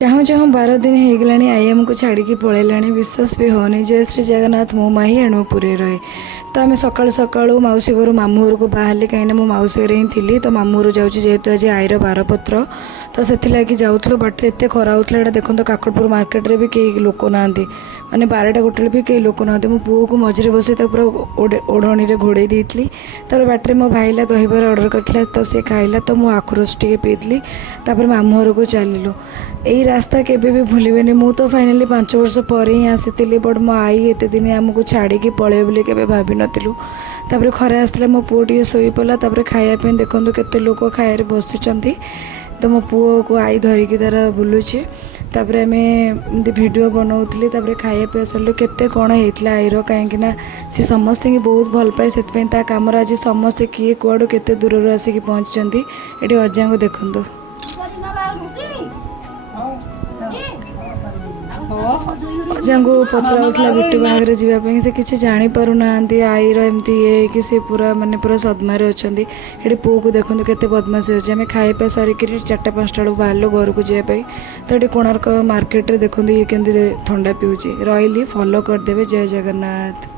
चाहूँ चाहूँ 12 दिन होगलानी आई एम को छाड़ी पलैला विश्वास भी होनी। जय श्री जगन्नाथ मो माही एणु पुरी रहे तो आम सकाळु सकाळु मौसी घर मामू घर को बाहर कहीं मो मौसी घर ही थी तो मामू घर जाऊँगी जेहेतु आज आईर बारपत्र तो से जाऊँ बाटे एत खरा होता है देखो काकड़पुर मार्केट रे भी कई लोक ना माने 12टा गोटे भी कई लोक ना मो पुओ को मझे बस पूरा ओढ़णी घोड़े देती बाटे मो भाईला दहीबर ऑर्डर करता तो सी खाइला तो मु आखुरस टे पीली मामू घर को चलू। यही रास्ता केबे भी भूलिबेनी मु तो फाइनाली 5 वर्ष पर ही आसी बट मो आई एत दिन आमको छाड़ी पलే बोली केबे भाभी नथिलु। तापर खरा आसला मो पुओ टी सोई पला खाइबा देखो केते लोक खाइबार बसिचंती तो मो पुओ को आई धरिकी तार बुलूची तापर आम भिडियो बनाऊली खाया पीया सर केते कौन होता आईर कहीं सी समस्त की बहुत भल पाए से कम आज समस्ते किए कुआड़ू केते दूर आसिक पहुँचती ये अजा को देखु अजा को पचरा बिट्टू बाहर जावाई से किसी जापर ना आईर एमती ये कि सी पूरा माने पूरा सदमार अच्छा ये पुओ को देखो केते बदमाशी अच्छे आम खाइपा सरिक 4टा 5टा बेलू बाहर घर को जावाई तो ये कोणार्क मार्केट रे देखो ये केमती ठंडा पीऊँगी रही फॉलो करदे। जय जगन्नाथ।